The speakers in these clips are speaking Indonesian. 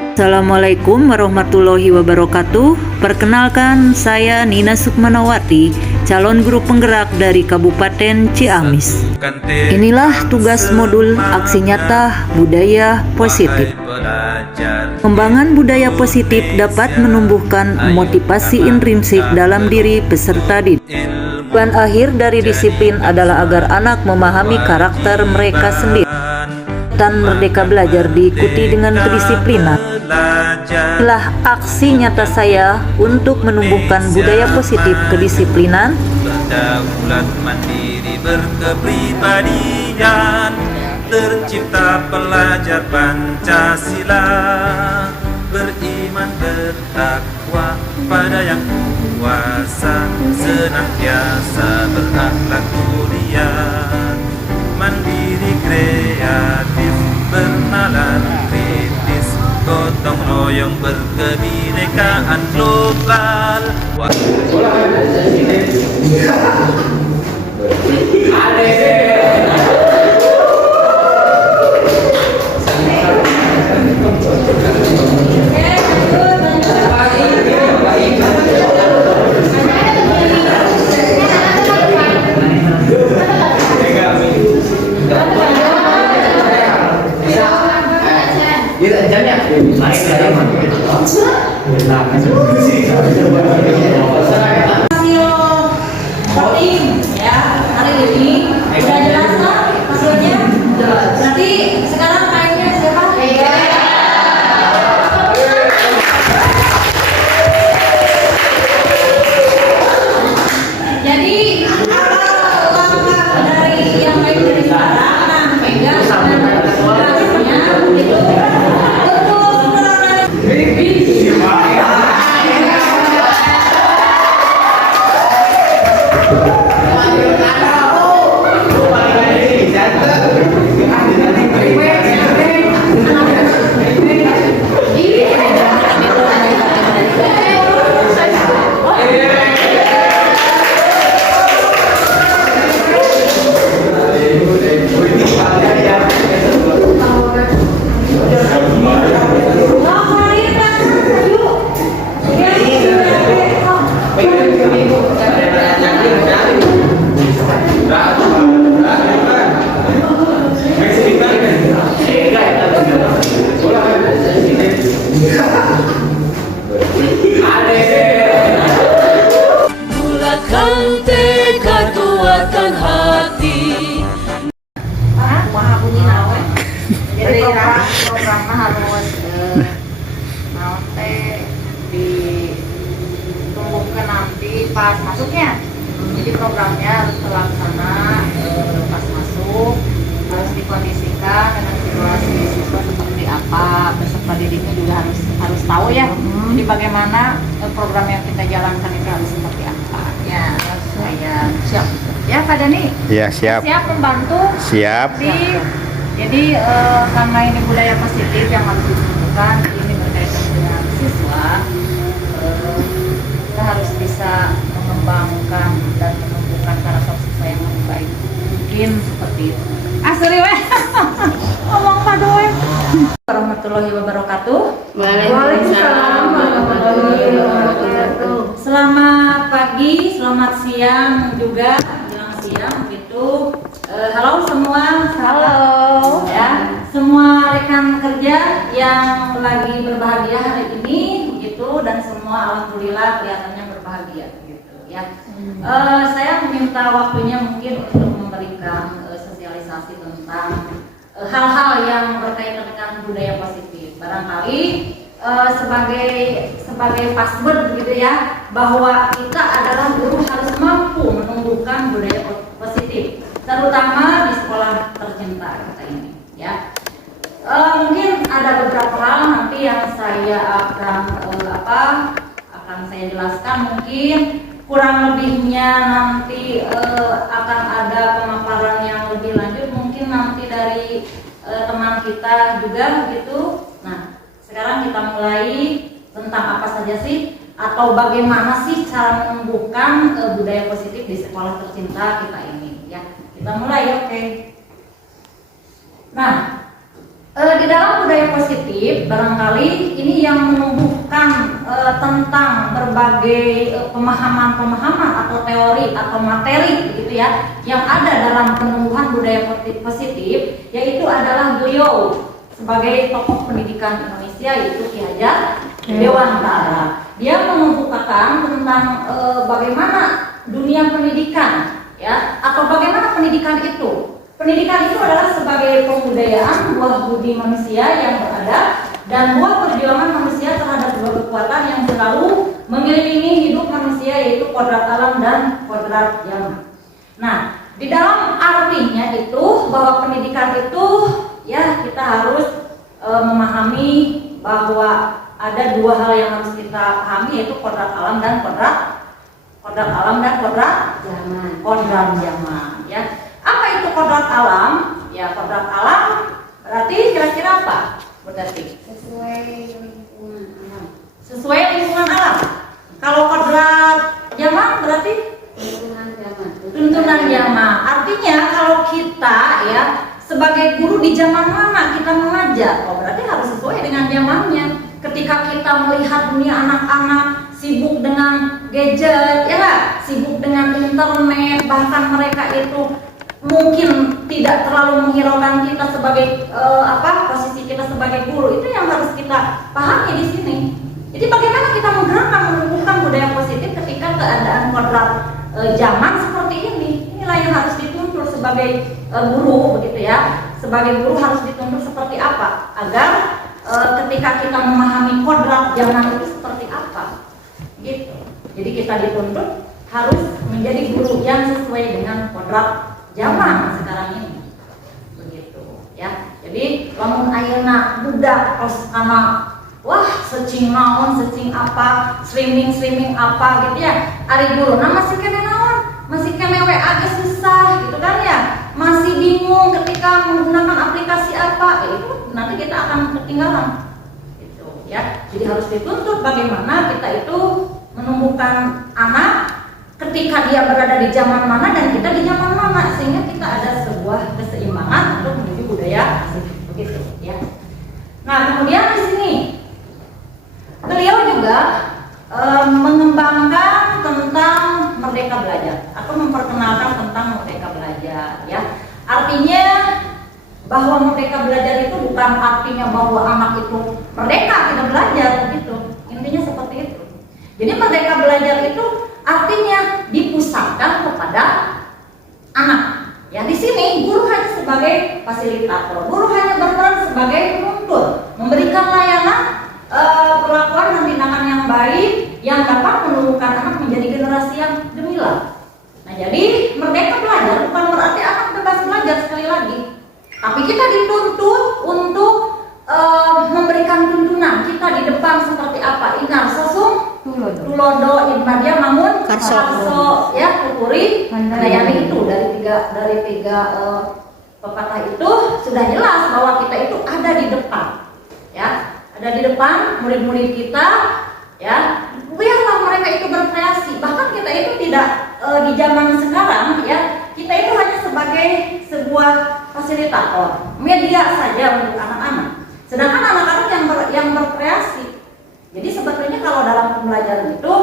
Assalamualaikum warahmatullahi wabarakatuh. Perkenalkan, saya Nina Sukmanawati, calon guru penggerak dari Kabupaten Ciamis. Inilah tugas modul aksi nyata budaya positif. Pengembangan budaya positif dapat menumbuhkan motivasi intrinsik dalam diri peserta didik. Tujuan akhir dari disiplin adalah agar anak memahami karakter mereka sendiri. Dan merdeka belajar diikuti dengan kedisiplinan. Inilah aksi nyata saya untuk menumbuhkan budaya positif kedisiplinan, berdaulat mandiri berkepribadian, tercipta pelajar Pancasila, beriman bertakwa pada yang kuasa, senantiasa berakhlak mulia, mandiri kreatif bernalar kritis, gotong royong berkebinekaan global. Voting ya hari ini udah jelas lah hasilnya. Nanti sekarang mainnya siapa? Jadi langkah dari yang baik dari sekarang, nah pegang hasilnya itu programnya harus naon teh ditumbuhkan nanti pas masuknya. Jadi programnya harus terlaksana pas masuk, harus dikondisikan dengan situasi siswa seperti apa, peserta didiknya juga harus tahu ya. Jadi bagaimana program yang kita jalankan itu harus seperti apa. Ya, saya siap. Ya, Pak Dani. Ya, siap. Siap membantu. Siap. Jadi karena ini budaya positif yang harus ditumbuhkan, ini berkaitan dengan siswa, kita harus bisa mengembangkan dan menumbuhkan karakter siswa yang lebih baik. Mungkin seperti itu. Sorry weh. Ngomong Pak Doe. Warahmatullahi wabarakatuh. Waalaikumsalam warahmatullahi wabarakatuh. Selamat pagi, selamat siang juga, menjelang siang gitu. Halo semua. Halo. Ya, semua rekan kerja yang lagi berbahagia hari ini begitu, dan semua alhamdulillah kelihatannya berbahagia gitu ya. Saya meminta waktunya mungkin untuk memberikan sosialisasi tentang hal-hal yang berkaitan dengan budaya positif. Barangkali sebagai password gitu ya, bahwa kita adalah guru harus mampu menumbuhkan budaya positif, terutama di sekolah tercinta kita ini ya. Mungkin ada beberapa hal nanti yang saya akan saya jelaskan, mungkin kurang lebihnya nanti akan ada pemaparan yang lebih lanjut, mungkin nanti dari teman kita juga gitu. Nah, sekarang kita mulai tentang apa saja sih atau bagaimana sih cara menumbuhkan budaya positif di sekolah tercinta kita ini ya. Kita mulai, oke. Nah, Di dalam budaya positif, barangkali ini yang menumbuhkan tentang berbagai pemahaman-pemahaman atau teori atau materi gitu ya, yang ada dalam penumbuhan budaya positif, yaitu adalah beliau sebagai tokoh pendidikan Indonesia, yaitu Ki Hajar Dewantara. Dia mengemukakan tentang bagaimana dunia pendidikan ya, atau bagaimana pendidikan itu. Pendidikan itu adalah sebagai pembudayaan buah budi manusia yang beradab dan buah perjuangan manusia terhadap dua kekuatan yang selalu mengelilingi hidup manusia, yaitu kodrat alam dan kodrat zaman. Nah, di dalam artinya itu bahwa pendidikan itu ya kita harus memahami bahwa ada dua hal yang harus kita pahami, yaitu kodrat alam dan kodrat Zaman. kodrat zaman ya. Apa itu kodrat alam? Ya, kodrat alam berarti kira-kira apa? Berarti Sesuai lingkungan alam. sesuai lingkungan alam. Kalau kodrat zaman berarti Lingkungan zaman. tuntunan zaman. Artinya kalau kita ya sebagai guru di zaman mana kita mengajar, oh berarti harus sesuai dengan zamannya. Ketika kita melihat dunia anak-anak sibuk dengan gadget, ya nggak? Sibuk dengan internet, bahkan mereka itu mungkin tidak terlalu menghiraukan kita sebagai posisi kita sebagai guru, itu yang harus kita pahami di sini. Jadi bagaimana kita menggerakkan menumbuhkan budaya positif ketika keadaan kodrat zaman seperti ini? Inilah yang harus dituntut sebagai guru, begitu ya. Sebagai guru harus dituntut seperti apa agar ketika kita memahami kodrat zaman itu seperti apa, gitu. Jadi kita dituntut harus menjadi guru yang sesuai dengan kodrat zaman sekarang ini, begitu ya. Jadi lamun ayeuna budak terus karena wah searching naon, searching apa, streaming apa gitu ya. Ari guru masih kene naon, masih kene WA ge susah gitu kan ya. Masih bingung ketika menggunakan aplikasi apa, itu nanti kita akan ketinggalan gitu ya. Jadi harus dituntut bagaimana kita itu menumbuhkan anak ketika dia berada di zaman mana dan kita di zaman mana, sehingga kita ada sebuah keseimbangan untuk menuju budaya begitu ya. Nah, kemudian di sini beliau juga mengembangkan tentang merdeka belajar atau memperkenalkan tentang merdeka belajar ya. Artinya bahwa merdeka belajar itu bukan artinya bahwa anak itu merdeka tidak belajar begitu. Intinya seperti itu. Jadi merdeka belajar itu artinya dipusatkan kepada anak. Ya, di sini guru hanya sebagai fasilitator, guru hanya berperan sebagai penuntun, memberikan layanan, perlakuan dan tindakan yang baik yang dapat menumbuhkan anak menjadi generasi yang gemilang. Nah, jadi merdeka belajar bukan berarti anak bebas belajar sekali lagi, tapi kita dituntut untuk memberikan tuntunan. Kita di depan seperti apa? Inar sesung tulodo ibnadia namun karso ya kukuri handayani, itu dari tiga pepatah itu sudah jelas bahwa kita itu ada di depan ya, ada di depan murid-murid kita ya. Biarlah mereka itu berkreasi, bahkan kita itu tidak di zaman sekarang ya, kita itu hanya sebagai sebuah fasilitator media saja untuk anak-anak, sedangkan anak-anak yang berkreasi. Jadi sebetulnya kalau dalam pembelajaran itu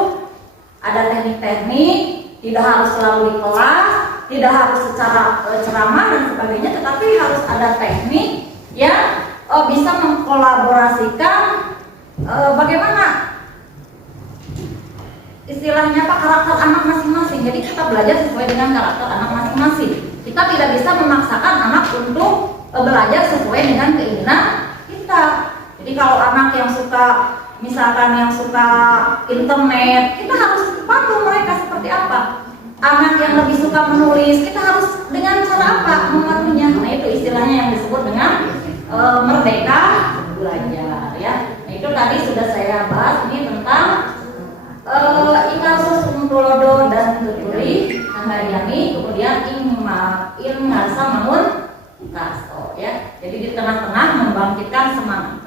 ada teknik-teknik, tidak harus selalu di kelas, tidak harus secara ceramah dan sebagainya, tetapi harus ada teknik yang bisa mengkolaborasikan bagaimana istilahnya karakter anak masing-masing. Jadi kita belajar sesuai dengan karakter anak masing-masing. Kita tidak bisa memaksakan anak untuk belajar sesuai dengan keinginan kita. Jadi kalau anak yang suka internet, kita harus pandu mereka seperti apa. Anak yang lebih suka menulis, kita harus dengan cara apa memandunya. Nah, itu istilahnya yang disebut dengan merdeka belajar ya. Nah, itu tadi sudah saya bahas ini tentang ikasus tulodo dan tuturi handayani, kemudian ngasa mamun kaso ya. Jadi di tengah-tengah membangkitkan semangat.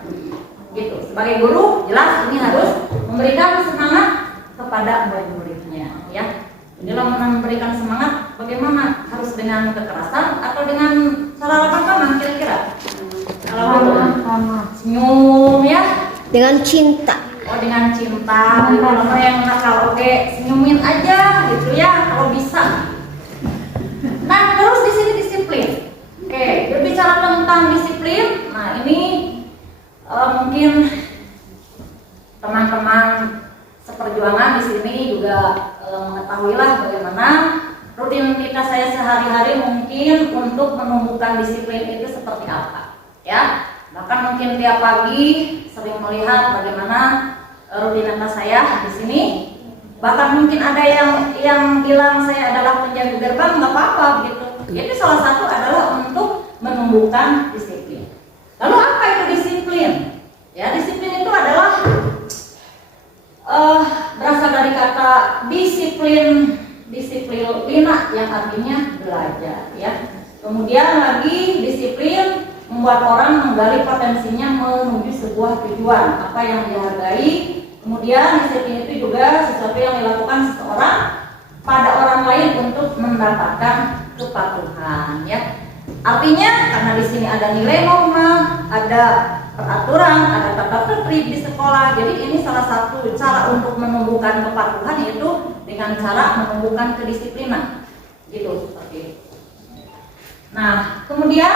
Gitu. Sebagai guru jelas ini harus memberikan semangat kepada murid-muridnya ya. Jadi dalam memberikan semangat bagaimana, harus dengan kekerasan atau dengan cara lapangan kira-kira? Kalau senyum ya. Dengan cinta. Oh, dengan cinta. Kalau yang nakal oke, senyumin aja gitu ya kalau bisa. Nah, terus di sini disiplin. Oke, berbicara tentang disiplin. Nah, ini mungkin teman-teman seperjuangan di sini juga mengetahuilah bagaimana rutinitas saya sehari-hari mungkin untuk menumbuhkan disiplin itu seperti apa, ya. Bahkan mungkin tiap pagi sering melihat bagaimana rutinitas saya di sini. Bahkan mungkin ada yang bilang saya adalah penjaga gerbang, nggak apa-apa gitu. Jadi salah satu adalah untuk menumbuhkan disiplin. Lalu apa itu disiplin? Ya, disiplin itu adalah berasal dari kata disiplina yang artinya belajar, ya. Kemudian lagi disiplin membuat orang menggali potensinya menuju sebuah tujuan apa yang dihargai. Kemudian disiplin itu juga sesuatu yang dilakukan seseorang pada orang lain untuk mendapatkan kepatuhan, ya. Artinya karena di sini ada nilai norma, ada peraturan, ada tata tertib di sekolah. Jadi ini salah satu cara untuk menumbuhkan kepatuhan, yaitu dengan cara menumbuhkan kedisiplinan. Gitu, seperti itu. Nah, kemudian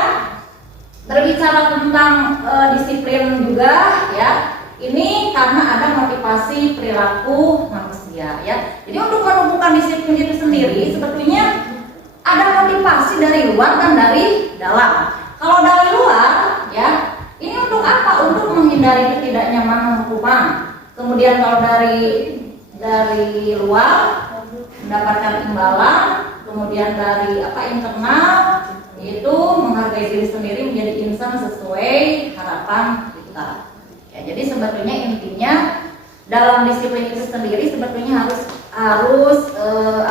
berbicara tentang disiplin juga, ya. Ini karena ada motivasi perilaku manusia, ya. Jadi untuk menumbuhkan disiplin itu sendiri sebetulnya ada motivasi dari luar dan dari dalam. Kalau dari luar, ya, ini untuk apa? Untuk menghindari ketidaknyamanan hukuman. Kemudian kalau dari luar mendapatkan imbalan, kemudian dari internal itu menghargai diri sendiri menjadi insan sesuai harapan kita. Ya, jadi sebetulnya intinya dalam disiplin itu sendiri sebetulnya harus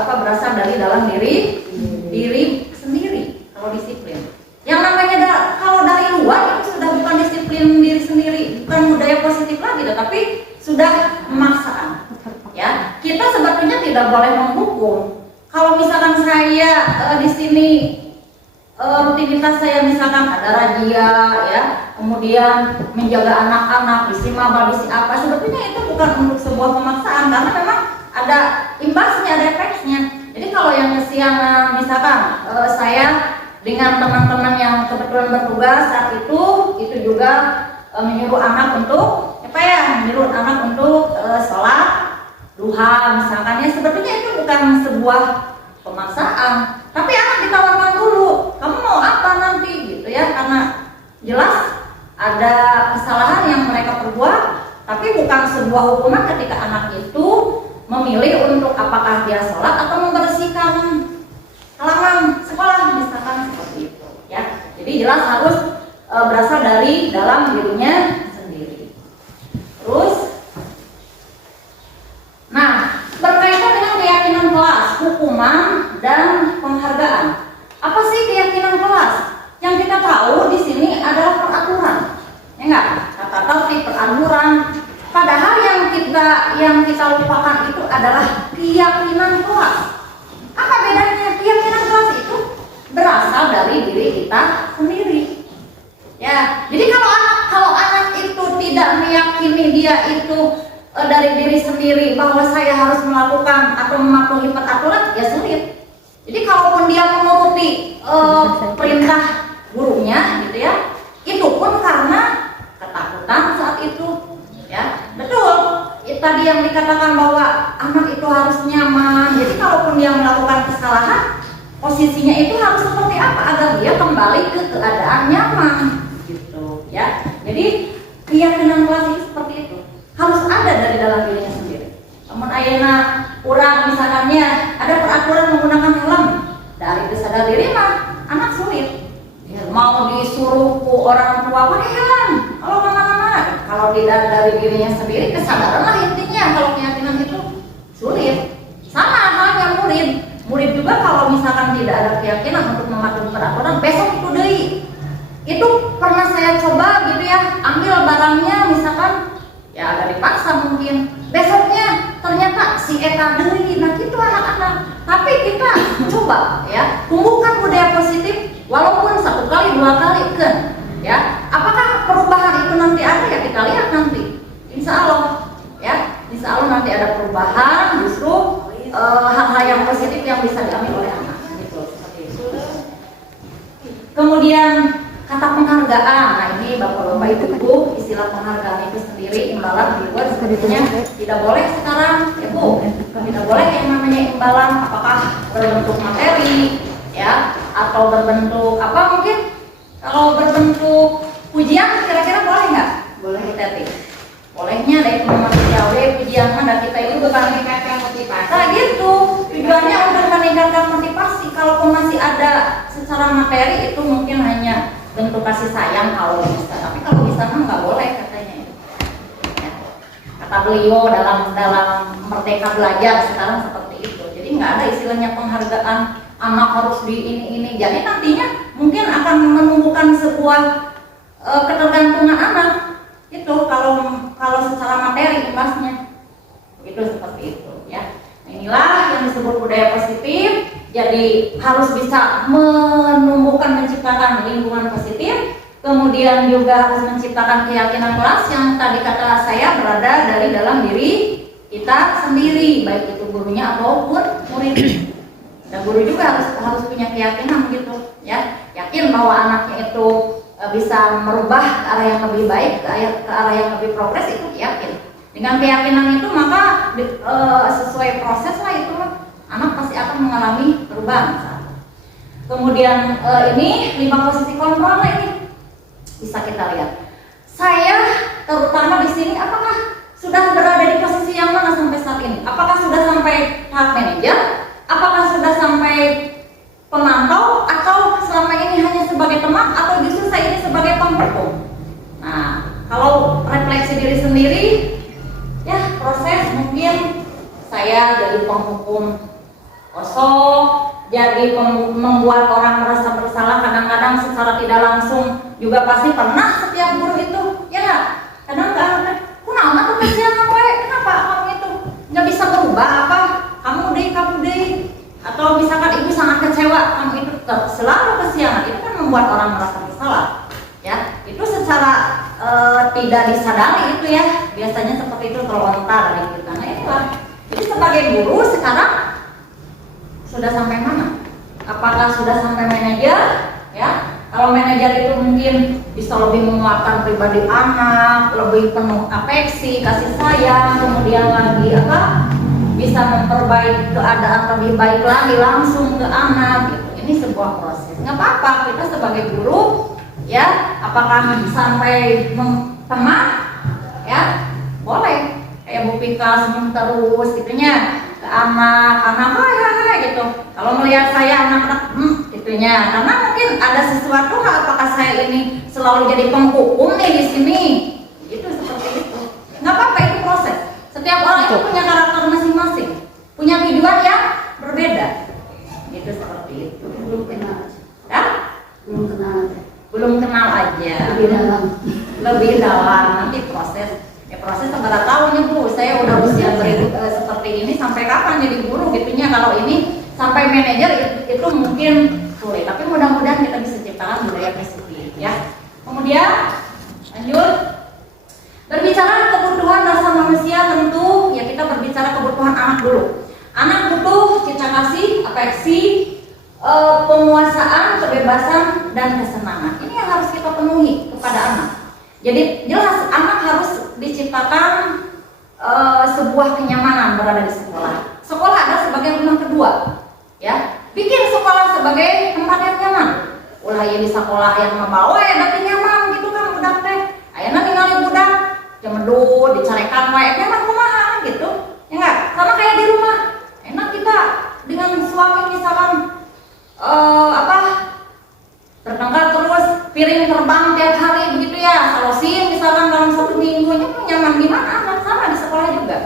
berasal dari dalam diri sendiri. Kalau disiplin, yang namanya kalau dari luar itu sudah bukan disiplin diri sendiri, bukan budaya positif lagi, tetapi sudah pemaksaan. Ya, kita sebetulnya tidak boleh menghukum. Kalau misalkan saya di sini rutinitas saya misalkan ada razia, ya, kemudian menjaga anak-anak, bisi maba, bisi apa, sebetulnya itu bukan untuk sebuah pemaksaan karena memang ada imbasnya, ada efeknya. Jadi kalau yang kesiangan misalkan saya dengan teman-teman yang kebetulan bertugas saat itu juga menyuruh anak untuk menyuruh anak untuk sholat duha misalkan, ya sebetulnya itu bukan sebuah pemaksaan, tapi anak ditawarkan dulu, kamu mau apa nanti gitu ya, karena jelas ada kesalahan yang mereka perbuat, tapi bukan sebuah hukuman ketika anak itu memilih untuk apakah dia sholat atau membersihkan halaman sekolah misalkan seperti itu, ya. Jadi jelas harus berasal dari dalam dirinya sendiri. Terus, nah, berkaitan dengan keyakinan kelas, hukuman dan penghargaan. Apa sih keyakinan kelas? Yang kita tahu di sini adalah peraturan, ya enggak? Tata tertib, peraturan. Padahal yang kita lupakan itu adalah keyakinan kelas. Apa bedanya? Keyakinan kelas itu berasal dari diri kita sendiri. Ya, jadi kalau anak itu tidak meyakini dia itu dari diri sendiri bahwa saya harus melakukan atau mematuhi peraturan, ya sulit. Jadi kalaupun dia menuruti perintah gurunya, gitu ya, itu pun karena ketakutan saat itu. Ya, betul. Tadi yang dikatakan bahwa anak itu harus nyaman. Jadi kalaupun dia melakukan kesalahan, posisinya itu harus seperti apa agar dia kembali ke keadaan nyaman, gitu. Ya. Jadi keyakinan kelas itu seperti itu. Harus ada dari dalam dirinya sendiri. Namun ayeuna urang misalkannya ada peraturan menggunakan helm, dari kesadaran diri mah anak sulit. Ya, mau disuruh orang tua pakai helm, kalau kemana-mana. Kalau tidak dari dirinya sendiri, kesadaranlah intinya. Kalau keyakinan itu sulit. Sama halnya murid juga kalau misalkan tidak ada keyakinan untuk mematuhi peraturan, besok itu deui. Itu pernah saya coba gitu ya, ambil barangnya misalkan, ya agak dipaksa mungkin. Besoknya ternyata si eta deui. Nah gitu anak-anak. Tapi kita coba ya, tumbuhkan budaya positif walaupun 1 kali 2 kali kan. Ya, apakah perubahan itu nanti ada ya kita lihat nanti. Insya Allah, ya, insya Allah nanti ada perubahan. Justru hal-hal yang positif yang bisa diambil oleh anak. Gitu, seperti itu. Kemudian kata penghargaan. Nah ini bapak-bapak ibu, istilah penghargaan itu sendiri imbalan dibuat sebenarnya tidak boleh sekarang, ya Bu. Tidak boleh yang namanya imbalan. Apakah berbentuk materi, ya, atau berbentuk apa mungkin? Kalau berbentuk pujian kira-kira boleh nggak? Boleh Teti. Bolehnya dari manusiawi pujian dan kita itu bukan meningkatkan motivasi. Nah gitu, tujuannya untuk meningkatkan motivasi. Kalaupun masih ada secara materi itu mungkin hanya bentuk kasih sayang kalau bisa. Tapi kalau bisa mah nggak boleh katanya. Ya. Kata beliau dalam Merdeka Belajar sekarang seperti itu. Jadi nggak ada istilahnya penghargaan anak harus di ini. Jadi nantinya mungkin akan menumbuhkan sebuah ketergantungan anak itu kalau secara materi imbasnya itu seperti itu ya. Nah, inilah yang disebut budaya positif. Jadi harus bisa menumbuhkan menciptakan lingkungan positif, kemudian juga harus menciptakan keyakinan kelas yang tadi kata saya berada dari dalam diri kita sendiri, baik itu gurunya ataupun murid. Dan guru juga harus punya keyakinan gitu ya, yakin bahwa anaknya itu bisa merubah ke arah yang lebih baik, ke arah yang lebih progres, itu yakin. Dengan keyakinan itu maka sesuai proses lah itu anak pasti akan mengalami perubahan. Kemudian ini 5 posisi kontrol ini bisa kita lihat. Saya terutama di sini apakah sudah berada di posisi yang mana sampai saat ini? Apakah sudah sampai tahap manajer? Apakah sudah sampai pemantau atau selama ini hanya sebagai teman atau justru saya ini sebagai penghukum? Nah, kalau refleksi diri sendiri, ya proses mungkin saya jadi penghukum kosong, jadi membuat orang merasa bersalah. Kadang-kadang secara tidak langsung juga pasti pernah setiap guru itu, ya kadang-kadang, kenapa tuh kasihan kenapa kamu itu nggak bisa berubah apa? Kamu deh, atau misalkan ibu sangat kecewa, kamu itu selalu kesiangan, itu kan membuat orang merasa bersalah, ya. Itu secara tidak disadari itu ya, biasanya seperti itu terlontar dari kita. Nah inilah, jadi sebagai guru sekarang sudah sampai mana? Apakah sudah sampai manajer? Ya, kalau manajer itu mungkin bisa lebih menguatkan pribadi anak, lebih penuh afeksi, kasih sayang, kemudian lagi bisa memperbaiki keadaan lebih baik lagi langsung ke anak gitu. Ini sebuah proses. Nggak apa-apa kita sebagai guru ya, apakah sampai teman ya boleh kayak Bu Pika senyum terus gitunya ke anak hai gitu. Kalau melihat saya anak-anak gitunya, karena mungkin ada sesuatu hal, apakah saya ini selalu jadi penghukum nih di sini gitu, seperti itu. Nggak apa-apa, itu proses. Setiap orang itu punya karakter masing-masing, punya tujuan yang berbeda. Itu seperti itu. Belum kenal. Ya? Belum kenal aja. Lebih dalam nanti proses. Ya proses seberapa tahunnya Bu? Saya udah usia berikut seperti ini sampai kapan jadi guru gitunya. Kalau ini sampai manajer itu mungkin sulit. Tapi mudah-mudahan kita bisa ciptakan budaya positif ya. Kemudian lanjut. Berbicara kebutuhan dasar manusia tentu ya kita berbicara kebutuhan anak dulu. Anak butuh cinta kasih, afeksi, penguasaan, kebebasan dan kesenangan. Ini yang harus kita penuhi kepada anak. Jadi jelas anak harus diciptakan sebuah kenyamanan berada di sekolah. Sekolah adalah sebagai rumah kedua. Ya, bikin sekolah sebagai tempat yang nyaman. Ulah ya di sekolah yang membawa ya tapi nyaman gitu kan budak teh. Ayeuna ningali budak cemedut, dicarekan wae memang kumaha gitu. Ya enggak? Sama kayak di rumah. Enak kita dengan suami misalkan bertengkar terus, piring terbang tiap hari begitu ya. Kalau misalkan dalam 1 minggunya nyaman gimana anak, sama di sekolah juga.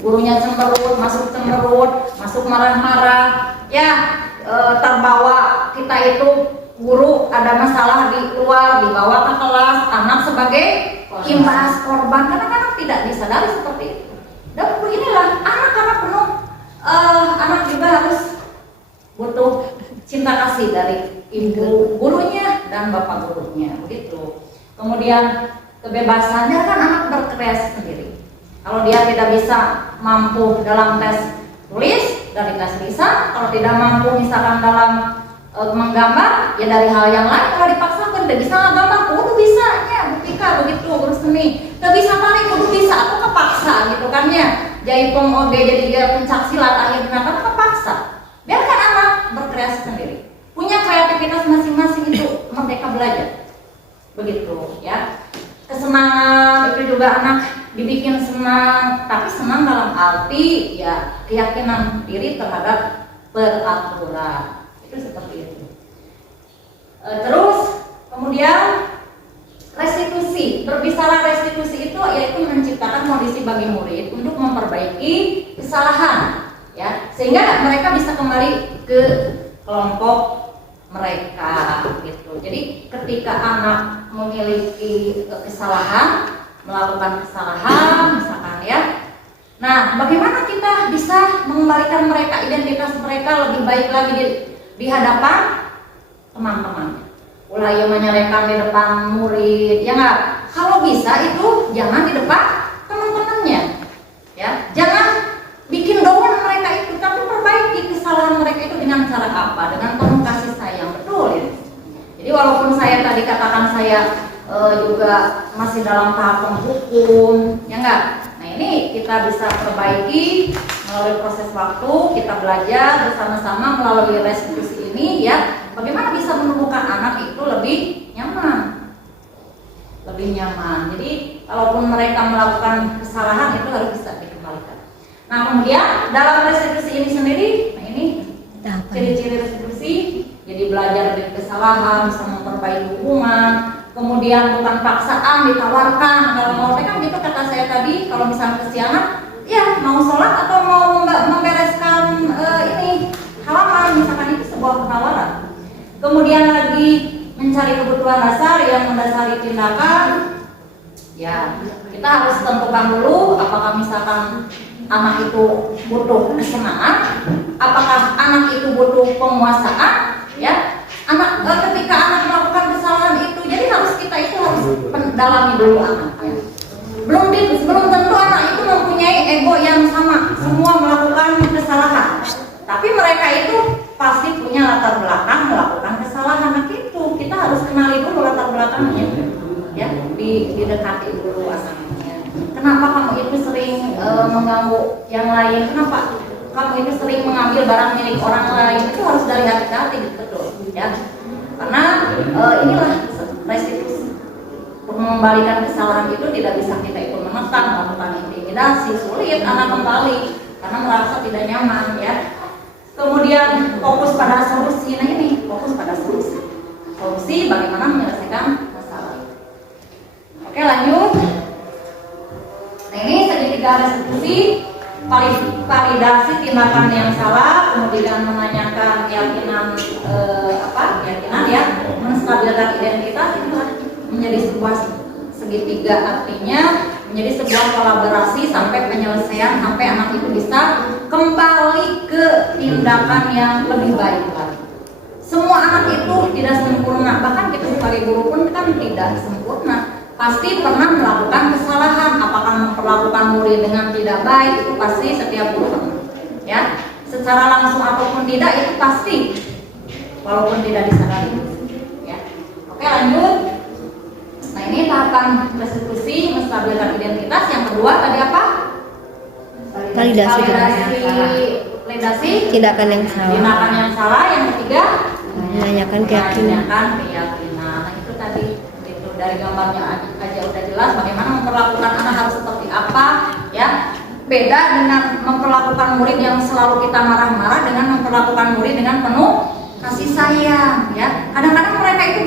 Gurunya cemberut, masuk marah-marah. Ya, terbawa kita itu guru ada masalah di luar, dibawa ke kelas, anak sebagai imbas korban. Kadang-kadang tidak disadari seperti itu. Dan inilah anak-anak penuh, anak juga harus butuh cinta kasih dari ibu gurunya dan bapak gurunya, begitu. Kemudian kebebasan, biarkan anak berkreasi sendiri. Kalau dia tidak bisa mampu dalam tes tulis dari tes lisan, kalau tidak mampu misalkan dalam menggambar, ya dari hal yang lain. Kalau dipaksakan tidak bisa gambar, kudu bisanya, buktikan begitu guru seni. Tidak bisa paling kudu bisa, atau kepaksa gitu kan ya. Jadi oge jadi dia pencak silat akhirnya kan kepaksa. Biarkan anak berkreasi sendiri, punya kreativitas masing-masing, itu merdeka belajar. Begitu ya. Kesenangan itu juga anak dibikin senang, tapi senang dalam arti ya keyakinan diri terhadap peraturan. Itu seperti itu. Terus kemudian restitusi. Berbicara restitusi itu yaitu menciptakan kondisi bagi murid untuk memperbaiki kesalahan, ya, sehingga mereka bisa kembali ke kelompok mereka gitu. Jadi ketika anak memiliki kesalahan, melakukan kesalahan misalkan ya, nah bagaimana kita bisa mengembalikan mereka, identitas mereka lebih baik lagi di hadapan teman-teman. Ulah yang menyerekan di depan murid, ya nggak? Kalau bisa itu jangan di depan teman-temannya, ya. Jangan bikin down mereka itu, tapi perbaiki kesalahan mereka itu dengan cara apa? Dengan penuh kasih sayang, betul ya. Jadi walaupun saya tadi katakan saya juga masih dalam tahap penghukum, ya nggak? Nah ini kita bisa perbaiki melalui proses waktu, kita belajar bersama-sama melalui restitusi ini, ya. Bagaimana bisa menumbuhkan anak itu lebih nyaman, lebih nyaman. Jadi kalaupun mereka melakukan kesalahan itu harus bisa dikembalikan. Nah kemudian dalam restitusi ini sendiri, nah ini ciri-ciri restitusi. Jadi belajar dari kesalahan, bisa memperbaiki hubungan. Kemudian bukan paksaan, ditawarkan. Kalau mau kan gitu kata saya tadi, kalau misalnya kesiangan, ya mau sholat atau mau membereskan ini halaman, misalkan itu sebuah penawaran. Kemudian lagi mencari kebutuhan dasar yang mendasari tindakan. Ya, kita harus tentukan dulu apakah misalkan anak itu butuh kesenangan, apakah anak itu butuh penguasaan, ya. Ketika anak melakukan kesalahan itu, jadi kita itu harus dalami dulu anaknya. Belum tentu anak itu mempunyai ego yang sama, semua melakukan kesalahan. Tapi mereka itu pasti punya latar belakang melakukan kesalahan. Nah itu kita harus kenali dulu latar belakangnya, ya, didekati dulu anaknya. Kenapa kamu itu sering mengganggu yang lain? Kenapa kamu itu sering mengambil barang milik orang lain? Itu harus dari hati-hati, betul, ya. Karena inilah restitusi. Untuk mengembalikan kesalahan itu tidak bisa kita ikut menekan, melakukan intimidasi, sulit anak kembali karena merasa tidak nyaman, ya. Kemudian fokus pada solusi. Nah ini fokus pada solusi. Solusi bagaimana menyelesaikan masalah. Oke lanjut. Nah ini segitiga restitusi, validasi tindakan yang salah, kemudian menanyakan keyakinan keyakinan ya, menstabilkan identitas itu menjadi sebuah segitiga, artinya menjadi sebuah kolaborasi sampai penyelesaian, sampai anak itu bisa kembali ke tindakan yang lebih baik lagi. Semua anak itu tidak sempurna, bahkan kita sebagai guru pun kan tidak sempurna, pasti pernah melakukan kesalahan. Apakah memperlakukan murid dengan tidak baik, itu pasti setiap guru pernah, ya. Secara langsung ataupun tidak itu pasti, walaupun tidak disadari, ya. Oke lanjut. Nah ini tahapan restitusi, menstabilkan identitas. Yang kedua tadi apa? Validasi tindakan yang salah. Tindakan yang salah. Yang ketiga Menanyakan keyakinan. Nah itu tadi itu dari gambarnya aja udah jelas bagaimana memperlakukan anak harus seperti apa, ya. Beda dengan memperlakukan murid yang selalu kita marah-marah dengan memperlakukan murid dengan penuh kasih sayang, ya. Kadang-kadang mereka itu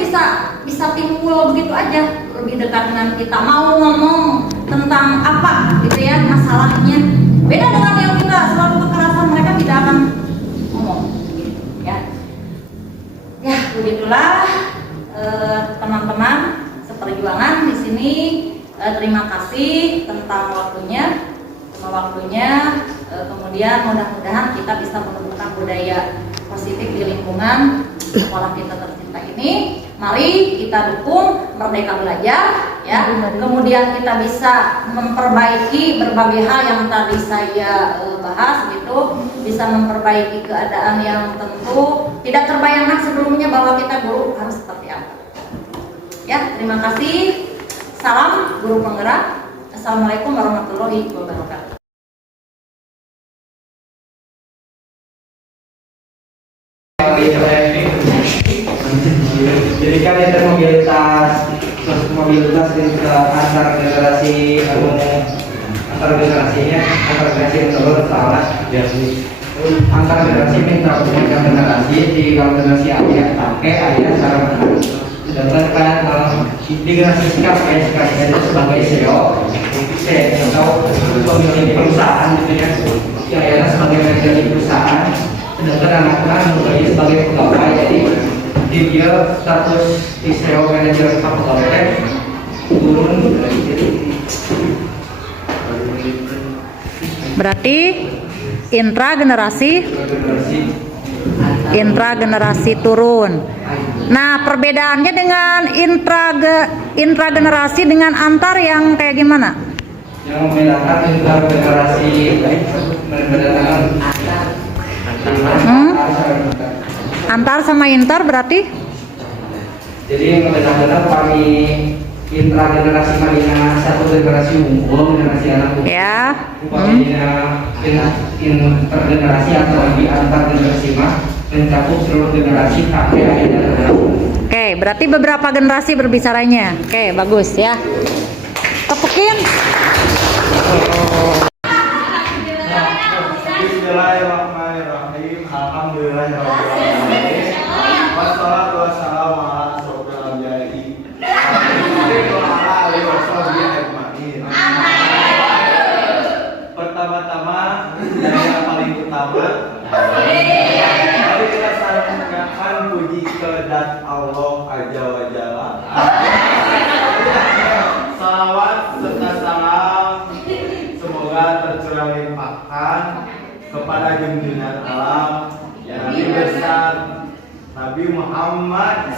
bisa timbul begitu aja, lebih dekat dengan kita, mau ngomong tentang apa gitu ya masalahnya. Beda dengan yang kita selalu kekerasan, mereka tidak akan ngomong gitu, ya. Ya begitulah teman-teman seperjuangan di sini. Terima kasih tentang waktunya. Kemudian mudah-mudahan kita bisa menumbuhkan budaya positif di lingkungan sekolah kita tercinta ini. Mari kita dukung Merdeka Belajar ya. Kemudian kita bisa memperbaiki berbagai hal yang tadi saya bahas gitu, bisa memperbaiki keadaan yang tentu tidak terbayangkan sebelumnya bahwa kita guru harus seperti apa. Ya, terima kasih. Salam guru penggerak. Assalamualaikum warahmatullahi wabarakatuh. Jadi kan intermobilitas antar generasi antar generasi menurut salah antar generasi minta punya generasi di kalau generasi ayah pakai ayah cara menarik sedangkan kan di generasi sekarang itu sebagai CEO atau pemilik perusahaan gitu ya yang ayahnya sebagai manajer di perusahaan sedangkan anak-anak sebagai pegawai jadi dia status di CEO manager kapolres turun Berarti intragenerasi turun. Nah, perbedaannya dengan intragenerasi dengan antar yang kayak gimana? Yang membedakan intragenerasi membedakan Antar sama inter berarti? Jadi yang membedakan kami intragenerasi malina satu generasi unggul generasi anak unggul. Ya. Intergenerasi atau lagi antar generasi mah mencakup seluruh generasi kakek ayah dan anak. Oke, berarti beberapa generasi berbicaranya. Oke, bagus ya. Tepukin. Bismillahirrahmanirrahim. Alhamdulillahirrahmanirrahim. Wassalatu wassalamu ala asyrofil anbiya'i wa ala alihi washabihi ajmain. Pertama-tama dan yang paling utama, mari kita sampaikan puji kepada Allah Azza wa Jalla. Salawat serta salam semoga tercurah limpahkan kepada junjungan alam yang Nabi besar Nabi Muhammad